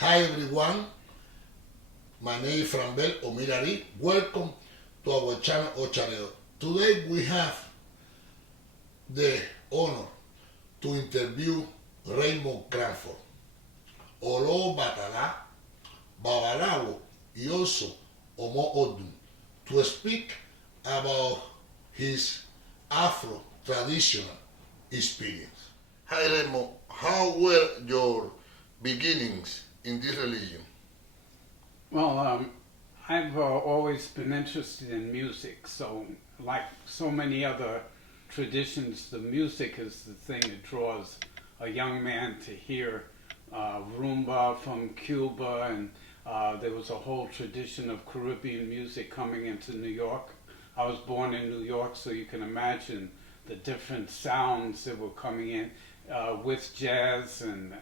Hi everyone, my name is Frambel Omirari. Welcome to our channel Ochareo. Today we have the honor to interview Raymond Crawford, Olo Batala, Babalawo, y also Omo Odun to speak about his Afro-traditional experience. Hi Raymond, how were your beginnings in this religion? Well, I've always been interested in music, so like so many other traditions, the music is the thing that draws a young man to hear rumba from Cuba, and there was a whole tradition of Caribbean music coming into New York. I was born in New York, so you can imagine the different sounds that were coming in with jazz and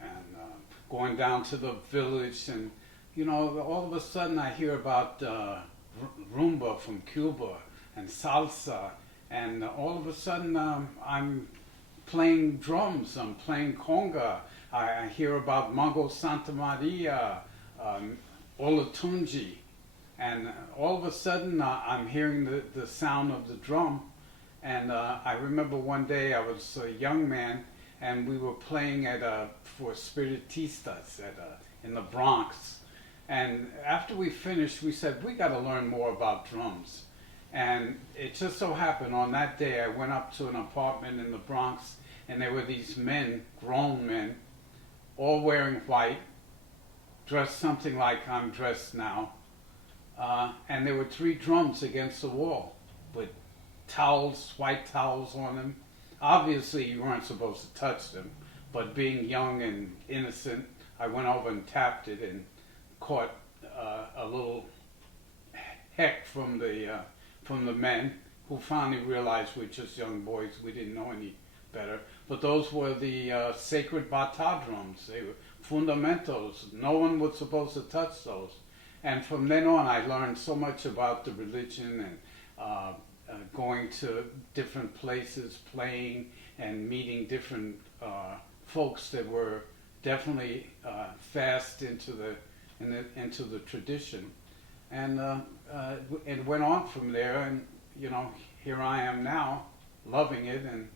going down to the village. And all of a sudden I hear about rumba from Cuba and salsa, and all of a sudden I'm playing drums, I'm playing conga. I hear about Mango Santa Maria, Olatunji, and all of a sudden I'm hearing the sound of the drum. And I remember one day I was a young man, and we were playing for Spiritistas in the Bronx. And after we finished, we said, we got to learn more about drums. And it just so happened on that day, I went up to an apartment in the Bronx, and there were these men, grown men, all wearing white, dressed something like I'm dressed now. And there were 3 drums against the wall with towels, white towels on them. Obviously, you weren't supposed to touch them, but being young and innocent, I went over and tapped it and caught a little heck from the men, who finally realized we're just young boys. We didn't know any better. But those were the sacred bata drums. They were fundamentals. No one was supposed to touch those. And from then on, I learned so much about the religion and going to different places, playing and meeting different folks that were definitely fast into the tradition, and it went on from there. And here I am now, loving it, and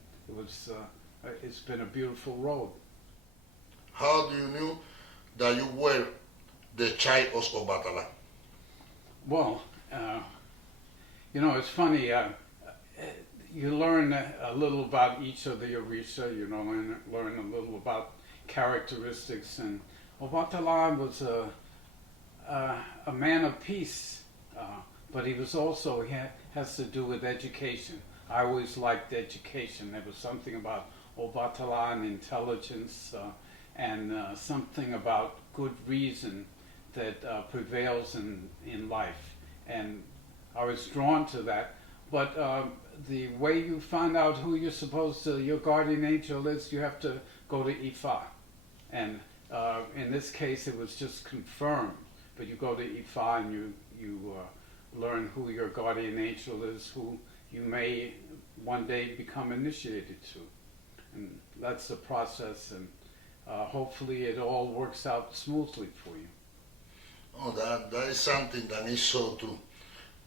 it's been a beautiful road. How do you know that you were the child of Obatala? Well, it's funny. You learn a little about each of the Orisha, and learn a little about characteristics. And Obatala was a man of peace, but he was also, has to do with education. I always liked education. There was something about Obatala and intelligence, and something about good reason that prevails in life. And I was drawn to that. But the way you find out who your guardian angel is, you have to go to Ifa. And in this case, it was just confirmed. But you go to Ifa and you learn who your guardian angel is, who you may one day become initiated to. And that's the process, and hopefully it all works out smoothly for you. Oh, that is something that is so true.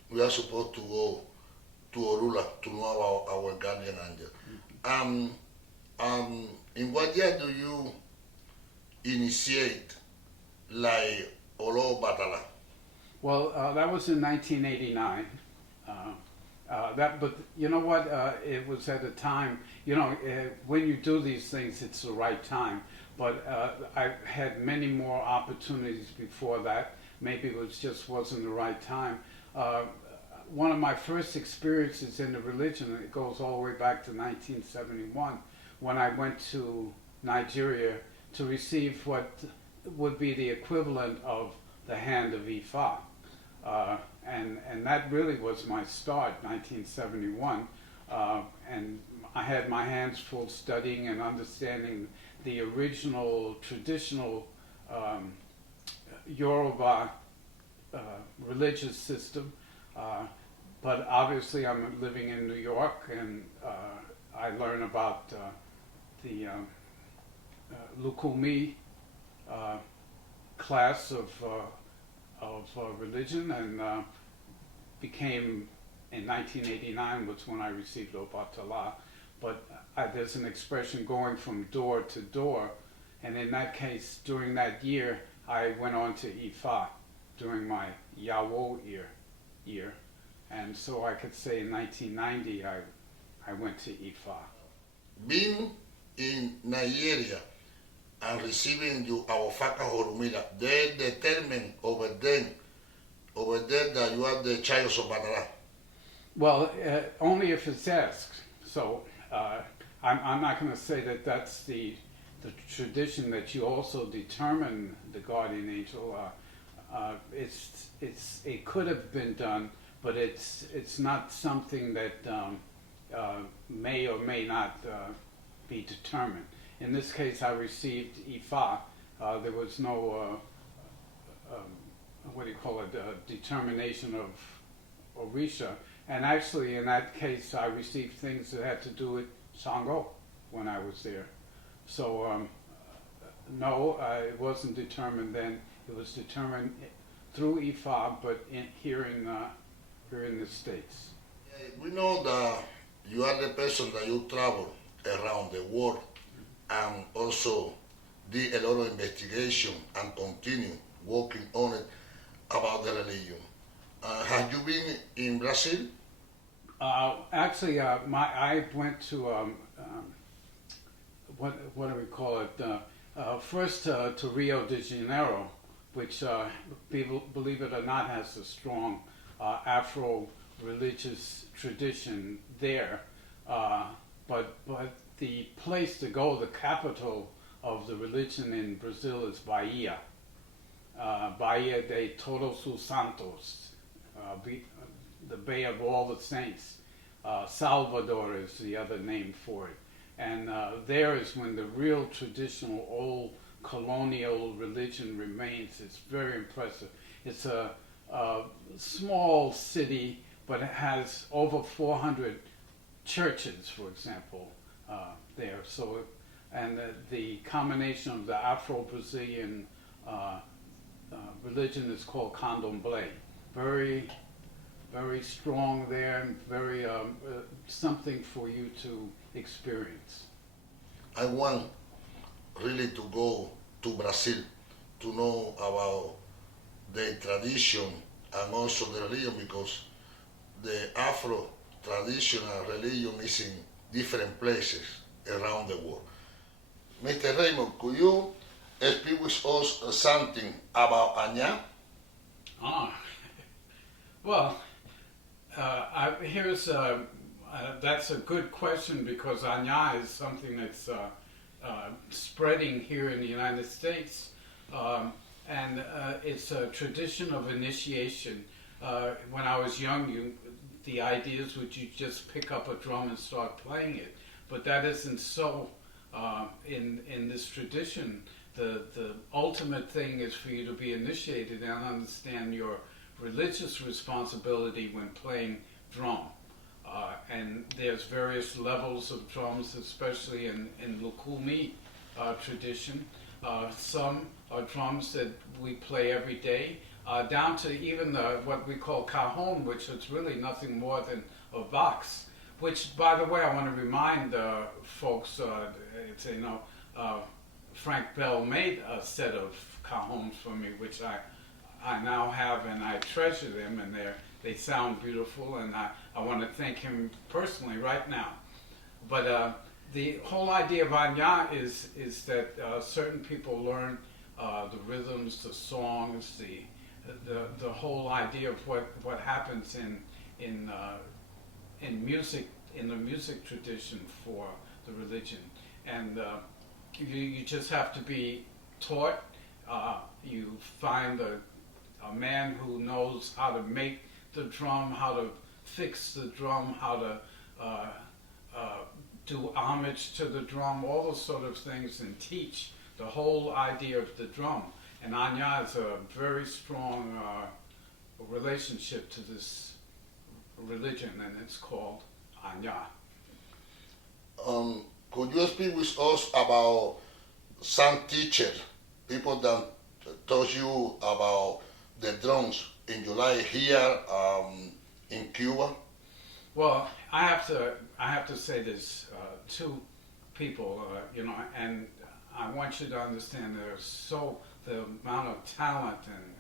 We are supposed to go to Orula to know our guardian angel. In what year do you initiate like Olo Batala? Well, that was in 1989. But you know what? It was at a time. When you do these things, it's the right time. But I've had many more opportunities before that. Maybe it wasn't the right time. One of my first experiences in the religion, it goes all the way back to 1971, when I went to Nigeria to receive what would be the equivalent of the hand of Ifa. And that really was my start, 1971. And I had my hands full studying and understanding the original traditional Yoruba religious system. But obviously I'm living in New York, and I learn about the Lukumi class of religion, and became, in 1989 was when I received Obatala. But there's an expression, going from door to door, and in that case, during that year, I went on to Ifa during my Yawo year. And so I could say in 1990 I went to Ifa. Being in Nigeria and receiving our Faka Horumila, they determine over there that you are the child of Badara. Well, only if it's asked. So I'm not going to say that that's the tradition that you also determine the guardian angel. It could have been done, but it's not something that may or may not be determined. In this case, I received Ifa. There was no determination of Orisha, and actually in that case, I received things that had to do with Sango when I was there. So no, it wasn't determined then. It was determined through Ifa, but here in the States. We know that you are the person that you travel around the world and also did a lot of investigation and continue working on it about the religion. Have you been in Brazil? Actually, I went to what do we call it? First to Rio de Janeiro, which, believe it or not, has a strong Afro-religious tradition there. But the place to go, the capital of the religion in Brazil, is Bahia. Bahia de Todos os Santos, the Bay of All the Saints. Salvador is the other name for it. And there is when the real traditional old colonial religion remains. It's very impressive. It's a small city, but it has over 400 churches, for example, there. So, and the combination of the Afro-Brazilian religion is called Candomblé. Very, very strong there, and very something for you to experience. I want really to go to Brazil to know about the tradition and also the religion, because the Afro traditional religion is in different places around the world. Mr. Raymond, could you speak with us something about Añá? Well, that's a good question, because Añá is something that's spreading here in the United States, and it's a tradition of initiation. When I was young, the ideas would you just pick up a drum and start playing it, but that isn't so in this tradition. The ultimate thing is for you to be initiated and understand your religious responsibility when playing drum. And there's various levels of drums, especially in Lukumi tradition. Some are drums that we play every day, down to even what we call cajon, which is really nothing more than a box. Which, by the way, I want to remind folks, Frank Bell made a set of cajons for me, which I now have, and I treasure them, and they sound beautiful, and I want to thank him personally right now. But the whole idea of Añá is that certain people learn the rhythms, the songs, the whole idea of what happens in music, in the music tradition for the religion, and you just have to be taught. You find a man who knows how to make the drum, how to fix the drum, how to do homage to the drum, all those sort of things, and teach the whole idea of the drum. And Añá is a very strong relationship to this religion, and it's called Añá. Could you speak with us about some teachers, people that taught tells you about the drums in July here in Cuba? Well, I have to say there's two people, and I want you to understand the amount of talent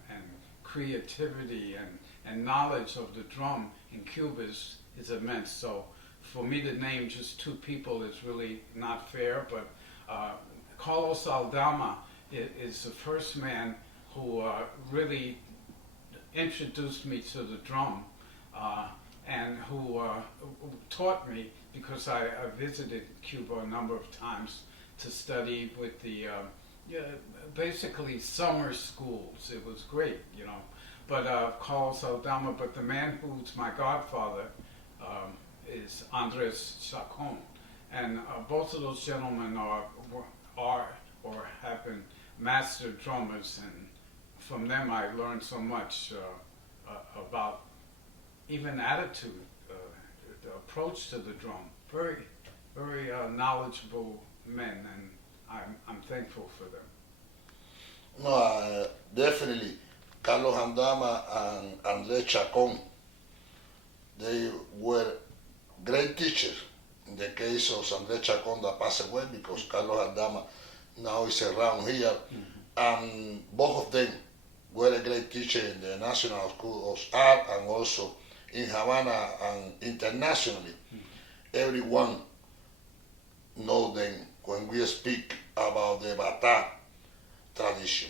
and creativity and knowledge of the drum in Cuba is immense. So for me to name just two people is really not fair, but Carlos Aldama is the first man who really introduced me to the drum and who taught me, because I visited Cuba a number of times to study with the basically summer schools. It was great, But Carlos Aldama, but the man who's my godfather is Andres Chacon, and both of those gentlemen are or have been master drummers, and from them I learned so much about even attitude, the approach to the drum. Very, very knowledgeable men, and I'm thankful for them. No, definitely. Carlos Andama and Andrés Chacón, they were great teachers. In the case of Andrés Chacón, that passed away because Carlos Andama now is around here. And both of them were a great teacher in the National School of Art and also in Havana and internationally. Everyone know them when we speak about the Bata tradition.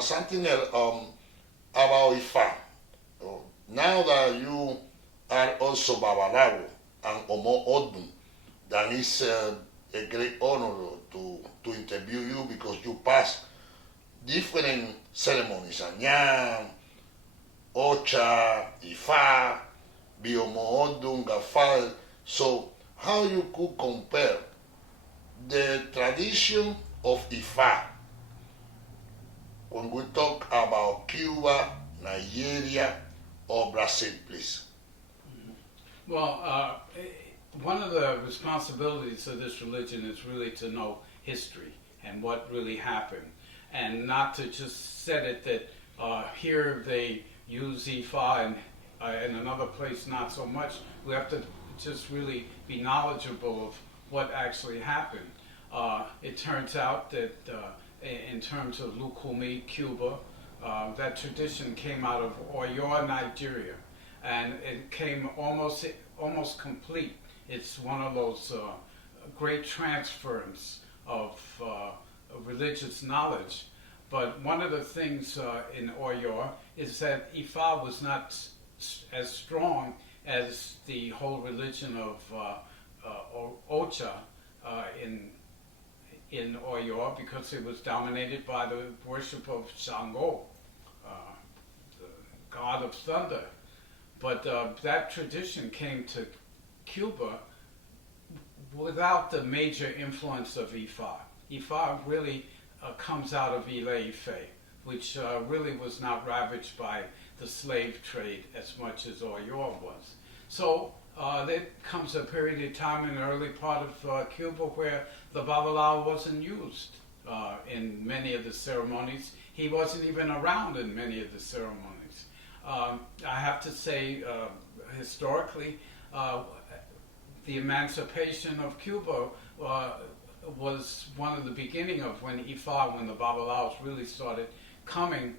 Something else about Ifa. Now that you are also Babalawo and Omo Odun, that is a great honor to interview you because you pass different ceremonies, Anyam, Ocha, Ifa, Biomo Odun, Gafal. So how you could compare the tradition of Ifa when we talk about Cuba, Nigeria, or Brazil, please? Well, one of the responsibilities of this religion is really to know history and what really happened, and not to just set it that here they use Ifa and in another place not so much. We have to just really be knowledgeable of what actually happened. It turns out that in terms of Lukumi, Cuba, that tradition came out of Oyo, Nigeria, and it came almost complete. It's one of those great transference of religious knowledge. But one of the things in Oyo is that Ifa was not as strong as the whole religion of Ocha in Oyo, because it was dominated by the worship of Shango, the god of thunder. But that tradition came to Cuba without the major influence of Ifa. Ifa really comes out of Ile Ife, which really was not ravaged by the slave trade as much as Oyo was. So there comes a period of time in the early part of Cuba where the Babalawo wasn't used in many of the ceremonies. He wasn't even around in many of the ceremonies. I have to say, historically, the emancipation of Cuba was one of the beginning of when Ifa, when the Babalawos really started coming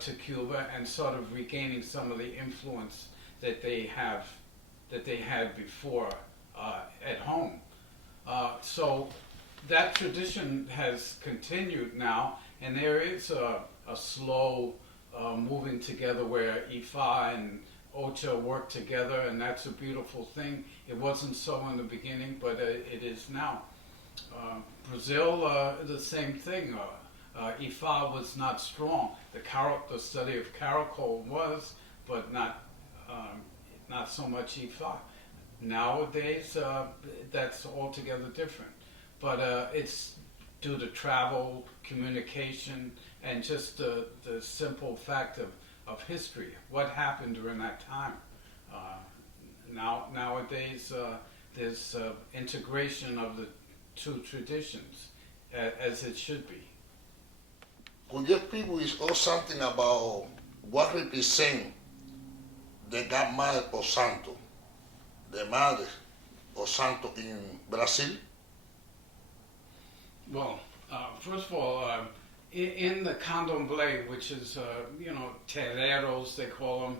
to Cuba and sort of regaining some of the influence that they had before at home. So that tradition has continued now, and there is a slow moving together where Ifa and Ocha work together, and that's a beautiful thing. It wasn't so in the beginning, but it is now. Brazil, the same thing. Ifa was not strong. The study of caracol was, but not so much Ifa. Nowadays, that's altogether different. But it's due to travel, communication, and just the simple fact of history. What happened during that time? Nowadays, there's integration of the two traditions, as it should be. Could you speak with us something about what represent the godmother of Santo, the mother of Santo in Brazil? Well, first of all, in the candomblé, which is, terreiros, they call them,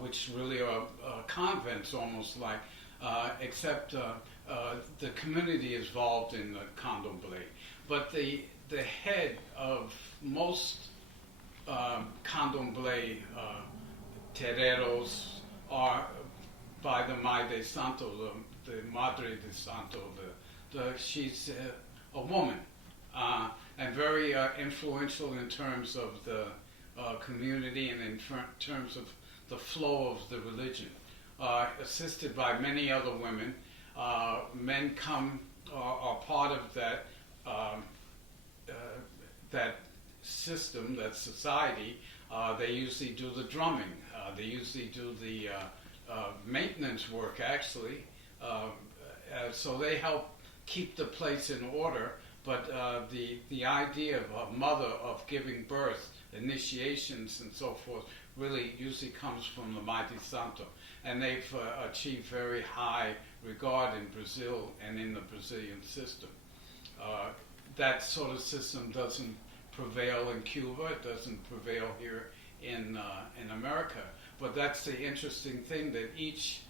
which really are convents almost like, except the community is involved in the candomblé. But the head of most candomblé terreiros are by the Madre de Santo, the Madre de Santo. She's a woman, and very influential in terms of the community and in terms of the flow of the religion. Assisted by many other women, men are part of that that system, that society. They usually do the drumming. They usually do the maintenance work, actually. So they help keep the place in order. But the idea of a mother of giving birth, initiations and so forth, really usually comes from the Madre Santo. And they've achieved very high regard in Brazil and in the Brazilian system. That sort of system doesn't prevail in Cuba. It doesn't prevail here in America. But that's the interesting thing, that each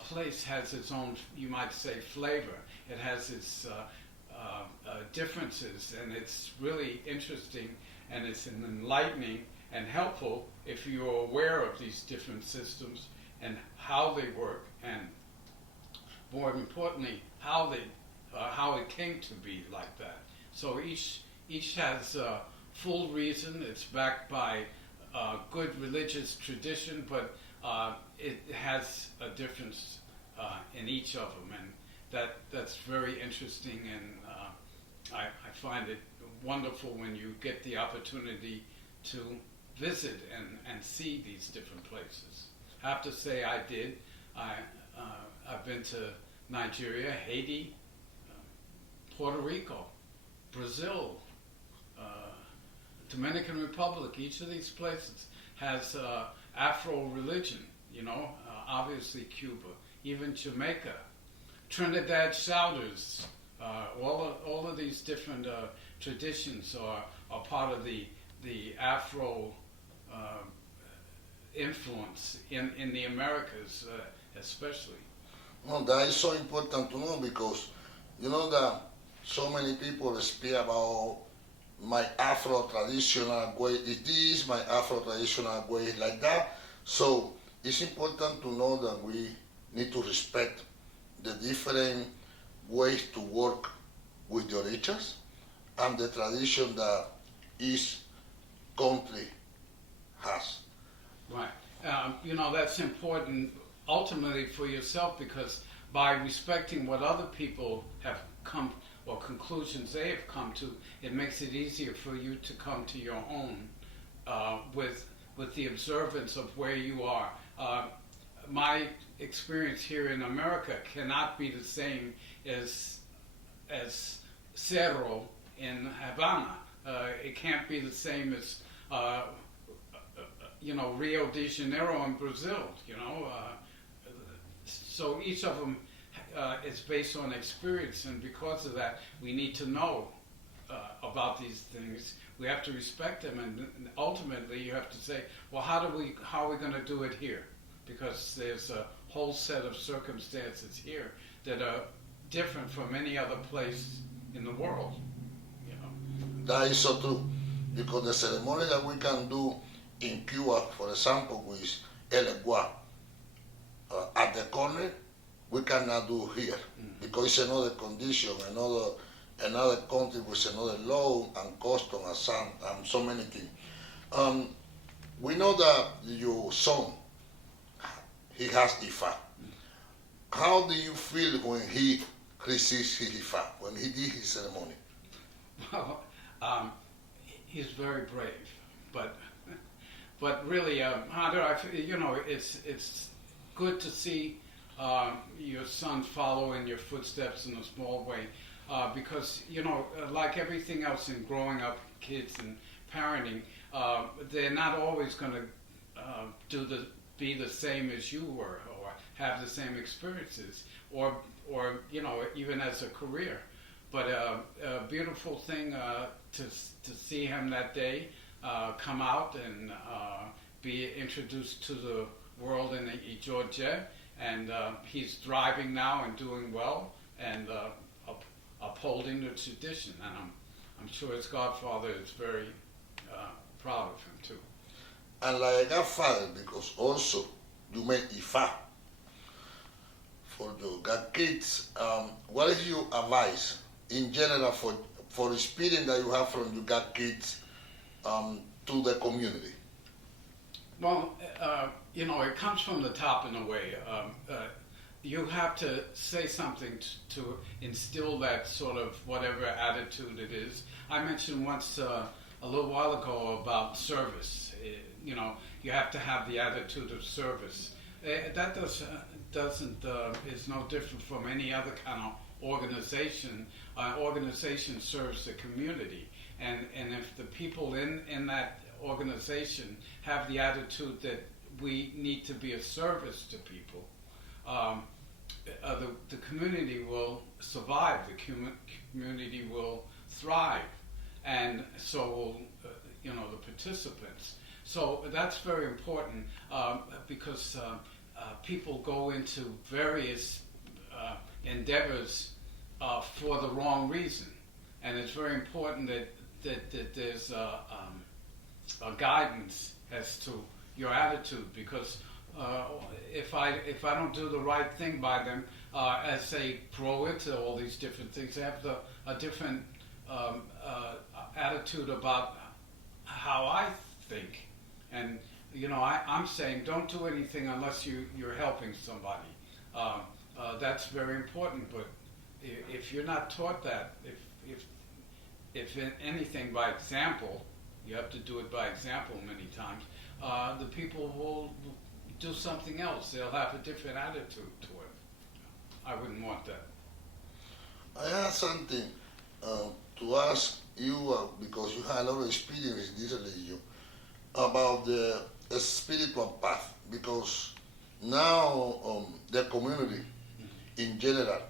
place has its own, you might say, flavor. It has its differences, and it's really interesting, and it's enlightening and helpful if you're aware of these different systems and how they work, and more importantly, how it came to be like that. So each has full reason. It's backed by good religious tradition, but it has a difference in each of them, and that's very interesting, and I find it wonderful when you get the opportunity to visit and see these different places. I have to say I did. I've been to Nigeria, Haiti, Puerto Rico, Brazil, Dominican Republic. Each of these places has Afro-religion, obviously Cuba, even Jamaica, Trinidad shouters. All of these different traditions are part of the Afro influence in the Americas, especially. Well, that is so important to know, because you know that so many people speak about my Afro-traditional way is this, my Afro-traditional way is like that. So it's important to know that we need to respect the different ways to work with the orishas and the tradition that each country has. Right. That's important ultimately for yourself, because by respecting what other people have come, or conclusions they have come to, it makes it easier for you to come to your own with the observance of where you are. My experience here in America cannot be the same as Cerro in Havana. It can't be the same as Rio de Janeiro in Brazil. So each of them is based on experience, and because of that, we need to know about these things. We have to respect them, and ultimately, you have to say, well, how are we going to do it here? Because there's a whole set of circumstances here that are different from any other place in the world. That is so true, because the ceremony that we can do in Cuba, for example, with El Egua, at the corner, we cannot do here, because it's another condition, another country with another law and custom and so many things. We know that your son, he has Ifa. How do you feel when he receives his Ifa, when he did his ceremony? Well, he's very brave, but really, how do I feel? It's good to see your son follow in your footsteps in a small way, because like everything else in growing up kids and parenting, they're not always going to be the same as you were, or have the same experiences, or even as a career. But a beautiful thing to see him that day come out and be introduced to the world in Georgia, and he's thriving now and doing well and upholding the tradition. And I'm sure his godfather is very proud of him too. And like a godfather, because also you make Ifa for the God kids. What is your advice in general for the experience that you have from your God kids to the community? Well, it comes from the top in a way. You have to say something to instill that sort of whatever attitude it is. I mentioned once a little while ago about service. You have to have the attitude of service. That is no different from any other kind of organization. Organization serves the community, and if the people in that organization have the attitude that we need to be a service to people, the community will survive. The community will thrive, and so will the participants. So that's very important because people go into various endeavors for the wrong reason, and it's very important that there's a guidance as to your attitude, because if I don't do the right thing by them, as they grow into all these different things, they have a different attitude about how I think. And I'm saying don't do anything unless you're helping somebody. That's very important. But if you're not taught that, if anything by example, you have to do it by example many times. The people will do something else. They'll have a different attitude to it. I wouldn't want that. I have something to ask you because you had a lot of experience in this religion about the spiritual path, because now the community in general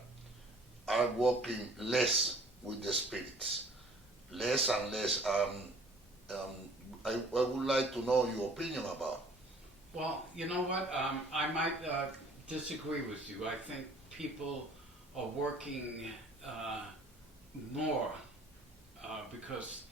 are working less with the spirits, less and less. I would like to know your opinion about. Well, you know what? I might disagree with you. I think people are working more because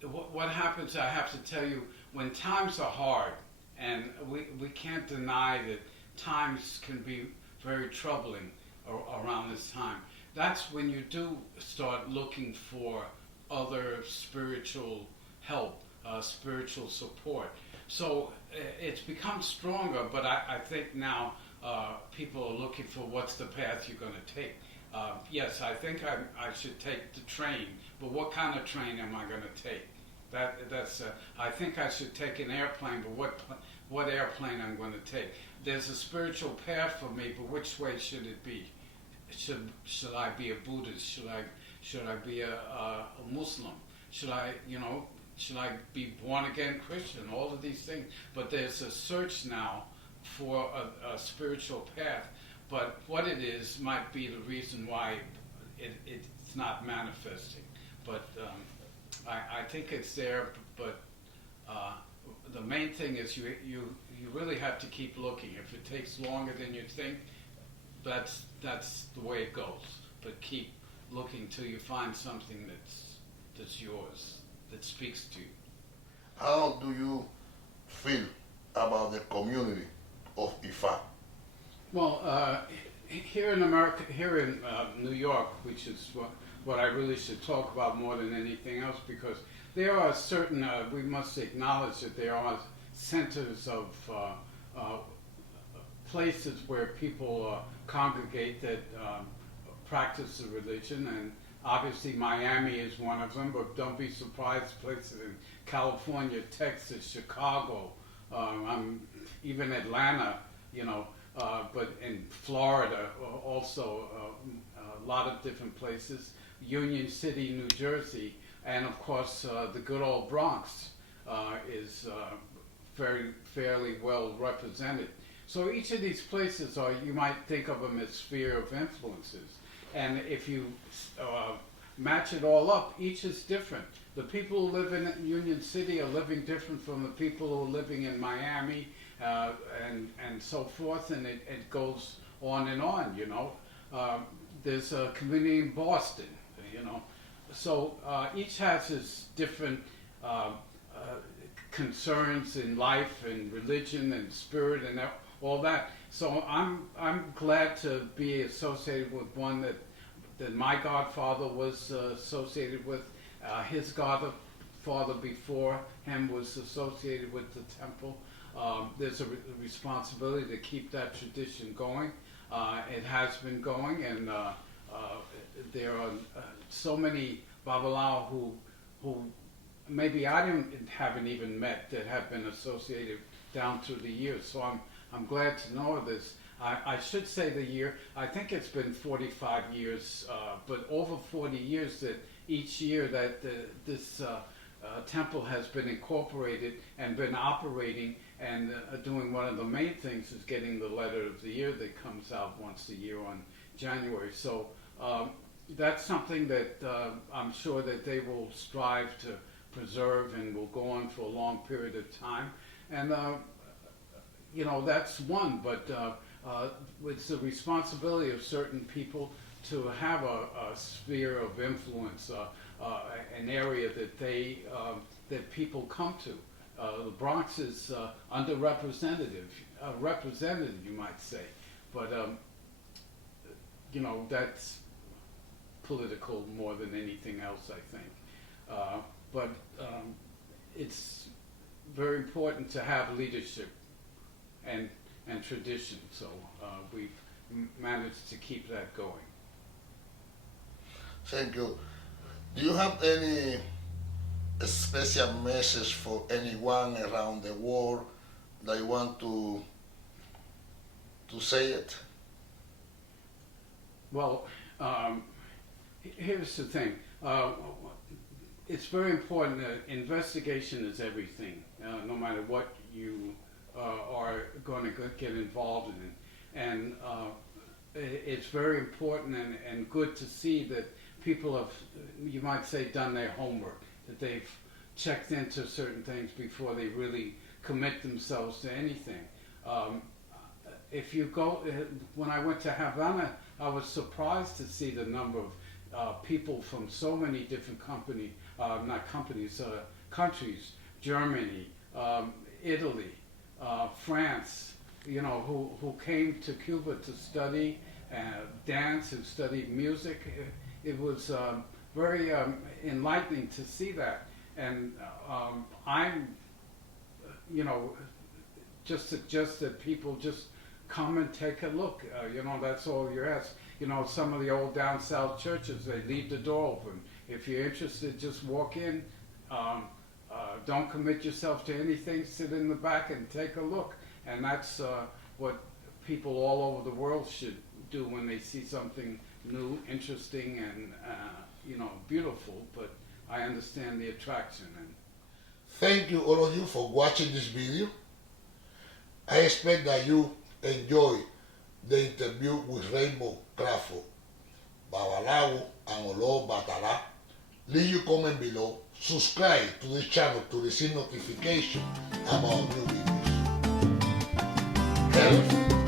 what happens, I have to tell you, when times are hard, and we can't deny that times can be very troubling around this time, that's when you do start looking for other spiritual help, spiritual support. So it's become stronger, but I think now people are looking for what's the path you're going to take. Yes, I think I should take the train, but what kind of train am I going to take? That's I think I should take an airplane, but what airplane I'm going to take? There's a spiritual path for me, but which way should it be? Should I be a Buddhist? Should I be a Muslim? Should I be born again Christian? All of these things. But there's a search now for a spiritual path. But what it is might be the reason why it's not manifesting. But I think it's there. But the main thing is you really have to keep looking. If it takes longer than you think, that's the way it goes. But keep looking till you find something that's yours, that speaks to you. How do you feel about the community of Ifa? Well, here in America, here in New York, which is what I really should talk about more than anything else, because there are certain, we must acknowledge that there are centers of places where people congregate that practice the religion, and obviously Miami is one of them, but don't be surprised, places in California, Texas, Chicago, even Atlanta, but in Florida also a lot of different places, Union City, New Jersey. and of course the good old Bronx is fairly well represented. So each of these places are, you might think of them as sphere of influences, and if you match it all up, each is different. The people who live in Union City are living different from the people who are living in Miami, and so forth, and it goes on and on, you know. There's a community in Boston, you know. So each has its different concerns in life and religion and spirit and all that. So I'm glad to be associated with one that my godfather was associated with. His godfather before him was associated with the temple. There's a responsibility to keep that tradition going. It has been going, and there are so many Babalawo who maybe I haven't even met that have been associated down through the years. So I'm glad to know this. I should say the year. I think it's been 45 years, but over 40 years that each year that this temple has been incorporated and been operating, and doing one of the main things is getting the letter of the year that comes out once a year on January. So that's something that I'm sure that they will strive to preserve and will go on for a long period of time. And you know, that's one, but it's the responsibility of certain people to have a sphere of influence, an area that that people come to. The Bronx is underrepresented, represented, you might say, but you know, that's political more than anything else, I think. But it's very important to have leadership and tradition, so we've managed to keep that going. Thank you. Do you have any special message for anyone around the world that you want to say it? Well, here's the thing. It's very important that investigation is everything, no matter what you are going to get involved in. And it's very important and good to see that people have, you might say, done their homework, that they've checked into certain things before they really commit themselves to anything. If you go, when I went to Havana, I was surprised to see the number of people from so many different countries, Germany, Italy, France, you know, who came to Cuba to study dance and study music. It was very enlightening to see that, and I'm, you know, just suggest that people just come and take a look. You know, that's all you're asked. You know, some of the old down south churches, they leave the door open. If you're interested, just walk in. Don't commit yourself to anything. Sit in the back and take a look. And that's what people all over the world should do when they see something new, interesting, and you know, beautiful. But I understand the attraction. And thank you, all of you, for watching this video. I expect that you enjoy the interview with Raymond Babalawo and Olo Batala. Leave your comment below. Subscribe to this channel to receive notification about new videos. Health